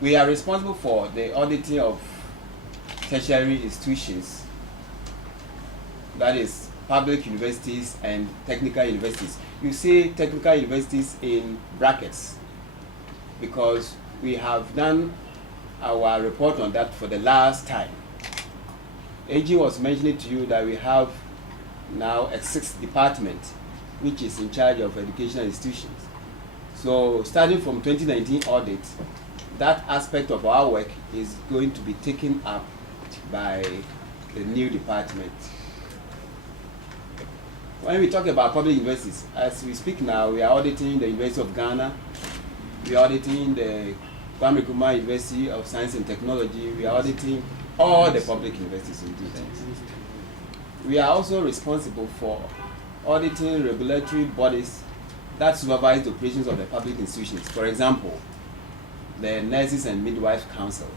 We are responsible for the auditing of tertiary institutions, that is public universities and technical universities. You see technical universities in brackets because we have done our report on that for the last time. AG was mentioning to you that we have now a 6th department which is in charge of educational institutions. So starting from 2019 audit, that aspect of our work is going to be taken up by the new department. When we talk about public universities, as we speak now, we are auditing the University of Ghana, we are auditing the Kwame Nkrumah University of Science and Technology, we are auditing all the public universities indeed. We are also responsible for auditing regulatory bodies that supervise the operations of the public institutions. For example, the Nurses and Midwives Council.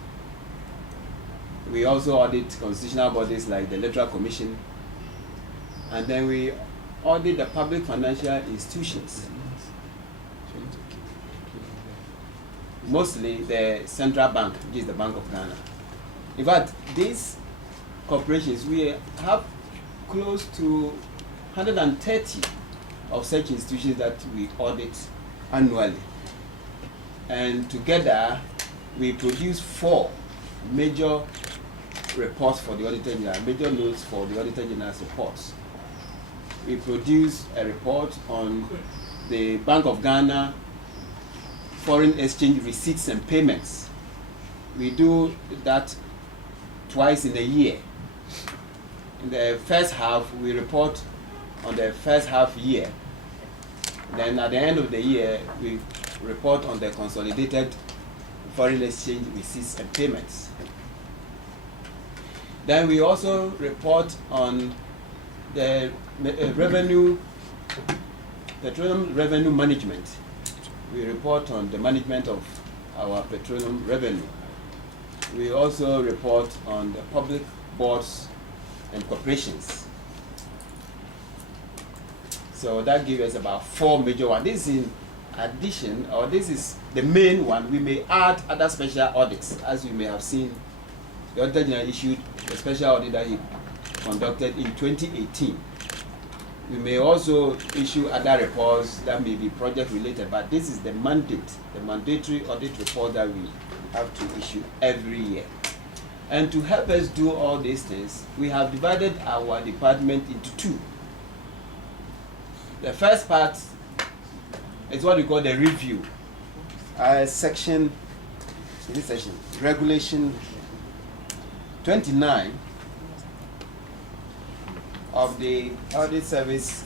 We also audit constitutional bodies like the Electoral Commission, and then we audit the public financial institutions, mostly the Central Bank, which is the Bank of Ghana. In fact, these corporations, we have close to 130 of such institutions that we audit annually. And together, we produce 4 major reports for the Auditor General, major notes for the Auditor General's reports. We produce a report on the Bank of Ghana foreign exchange receipts and payments. We do that twice in a year. In the first half, we report on the first half year. Then at the end of the year, we report on the consolidated foreign exchange receipts and payments. Then we also report on the petroleum revenue management. We report on the management of our petroleum revenue. We also report on the public boards and corporations. So that gives us about 4 major ones. This is in addition, or this is the main one. We may add other special audits. As you may have seen, the Auditor General issued a special audit that he conducted in 2018. We may also issue other reports that may be project related, but this is the mandate, the mandatory audit report that we have to issue every year. And to help us do all these things, we have divided our department into 2. The first part is what we call the review. Section, Regulation 29 of the Audit Service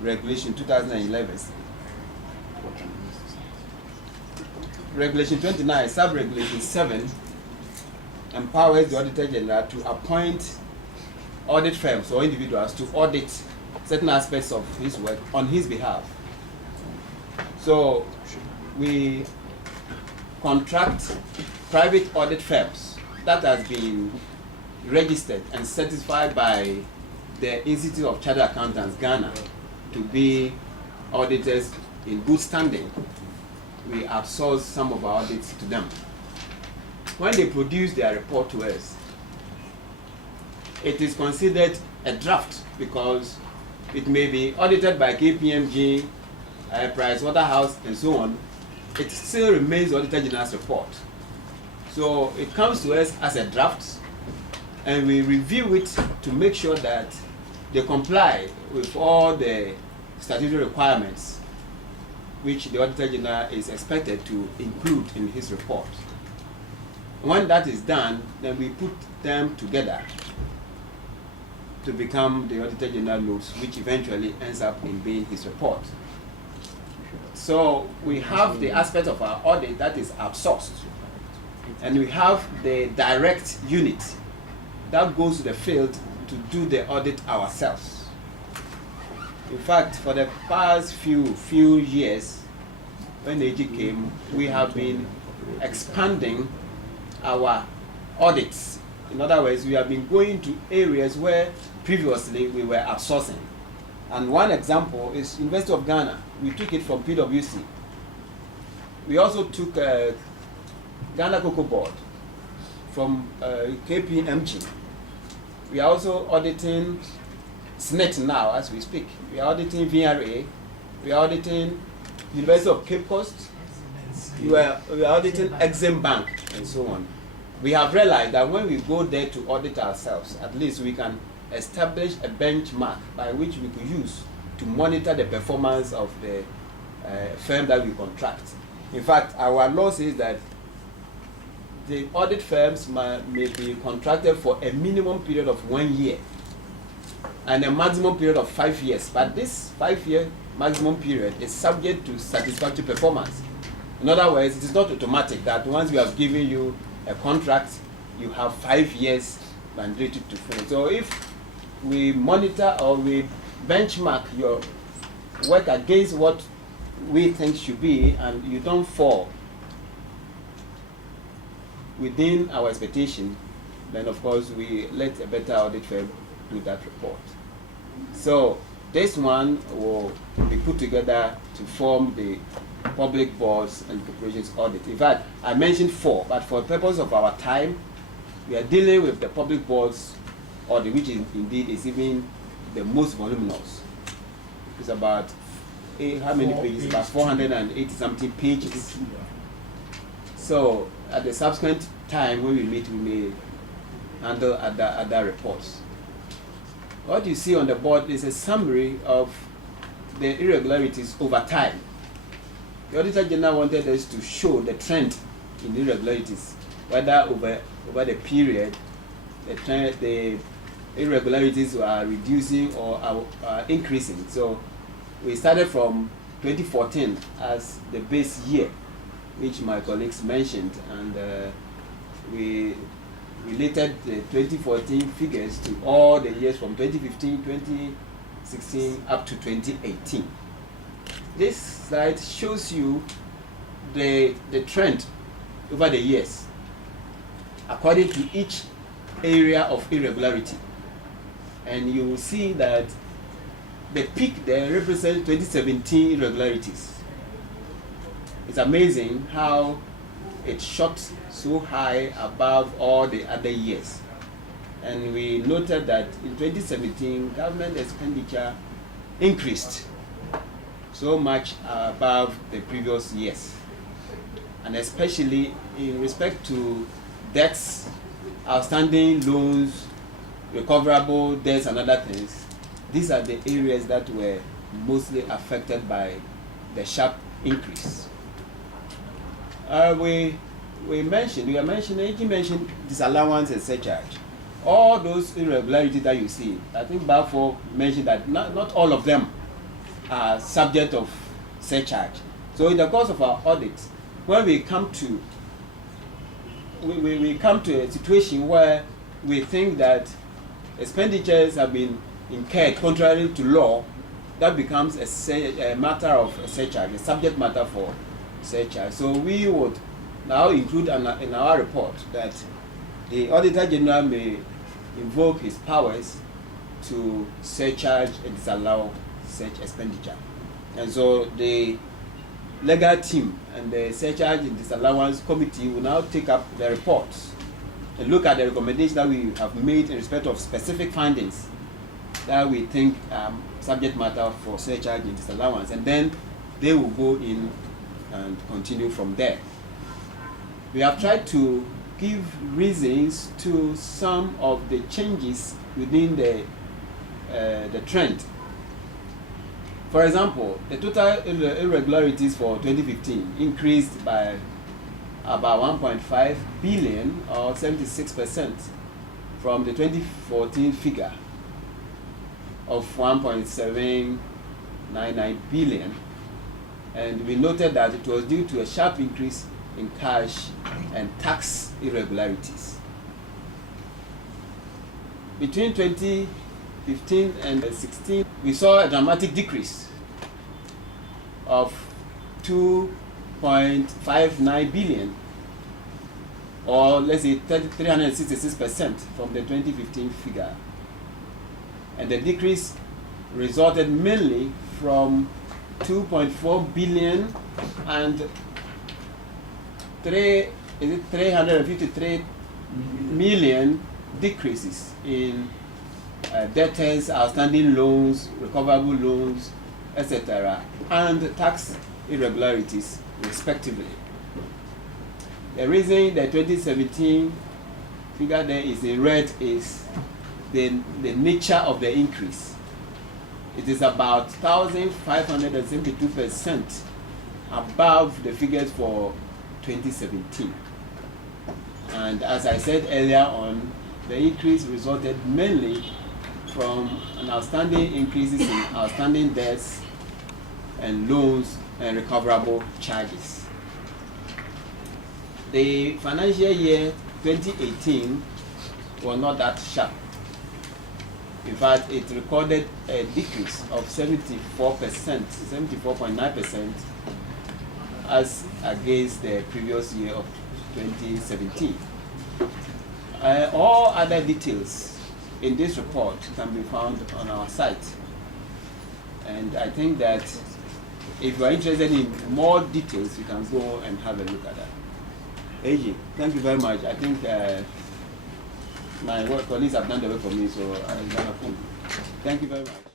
Regulation 2011. Regulation 29, Sub-Regulation 7, empowers the Auditor General to appoint audit firms or individuals to audit certain aspects of his work on his behalf. So we contract private audit firms that has been registered and certified by the Institute of Chartered Accountants, Ghana, to be auditors in good standing. We outsource some of our audits to them. When they produce their report to us, it is considered a draft because it may be audited by KPMG, Pricewaterhouse, and so on. It still remains the Auditor General's report. So it comes to us as a draft, and we review it to make sure that they comply with all the statutory requirements which the Auditor General is expected to include in his report. When that is done, then we put them together to become the Auditor General notes, which eventually ends up in being his report. So we have the aspect of our audit that is outsourced, and we have the direct unit that goes to the field to do the audit ourselves. In fact, for the past few years, when AG came, we have been expanding our audits. In other words, we have been going to areas where previously we were outsourcing. And one example is University of Ghana. We took it from PwC. We also took Ghana Cocoa Board, from KPMG. We are also auditing SNET now as we speak. We are auditing VRA. We are auditing University of Cape Coast. We are auditing Exim Bank and so on. We have realized that when we go there to audit ourselves, at least we can establish a benchmark by which we could use to monitor the performance of the firm that we contract. In fact, our law says that the audit firms may be contracted for a minimum period of 1 year and a maximum period of 5 years. But this 5-year maximum period is subject to satisfactory performance. In other words, it is not automatic that once we have given you a contract, you have 5 years mandated to finish. So if we monitor or we benchmark your work against what we think should be and you don't fall within our expectation, then of course we let a better audit firm do that report. So this one will be put together to form the public boards and corporations audit. In fact, I mentioned 4, but for the purpose of our time, we are dealing with the public boards audit, which indeed is even the most voluminous. It's about how many pages? About 480 something pages. So at the subsequent time when we meet, we may handle other reports. What you see on the board is a summary of the irregularities over time. The Auditor General wanted us to show the trend in irregularities, whether over the period the irregularities are reducing or are increasing. So we started from 2014 as the base year, which my colleagues mentioned, and we related the 2014 figures to all the years from 2015, 2016 up to 2018. This slide shows you the trend over the years according to each area of irregularity. And you will see that the peak there represents 2017 irregularities. It's amazing how it shot so high above all the other years. And we noted that in 2017, government expenditure increased so much above the previous years. And especially in respect to debts, outstanding loans, recoverable debts and other things, these are the areas that were mostly affected by the sharp increase. We are mentioning disallowance and surcharge. All those irregularities that you see, I think Balfour mentioned that not all of them are subject of surcharge. So in the course of our audit, when we come to we come to a situation where we think that expenditures have been incurred contrary to law, that becomes a matter of a surcharge, a subject matter for surcharge. So we would now include in our report that the Auditor General may invoke his powers to surcharge and disallow such expenditure. And so the legal team and the surcharge and disallowance committee will now take up the reports and look at the recommendations that we have made in respect of specific findings that we think subject matter for surcharge and disallowance, and then they will go in and continue from there. We have tried to give reasons to some of the changes within the trend. For example, the total irregularities for 2015 increased by about 1.5 billion or 76% from the 2014 figure of 1.799 billion. And we noted that it was due to a sharp increase in cash and tax irregularities. Between 2015 and 2016, we saw a dramatic decrease of 2.59 billion, or let's say 366% from the 2015 figure. And the decrease resulted mainly from 2.4 billion and is it 353 million decreases in debtors, outstanding loans, recoverable loans, etc., and tax irregularities, respectively. The reason the 2017 figure there is in red is the nature of the increase. It is about 1,572% above the figures for 2017. And as I said earlier on, the increase resulted mainly from an outstanding increases in outstanding debts and loans and recoverable charges. The financial year 2018 was not that sharp. In fact, it recorded a decrease of 74.9% as against the previous year of 2017. All other details in this report can be found on our site. And I think that if you are interested in more details, you can go and have a look at that. AJ, thank you very much. I think my work colleagues have done the work for me, so I don't have to. Thank you very much.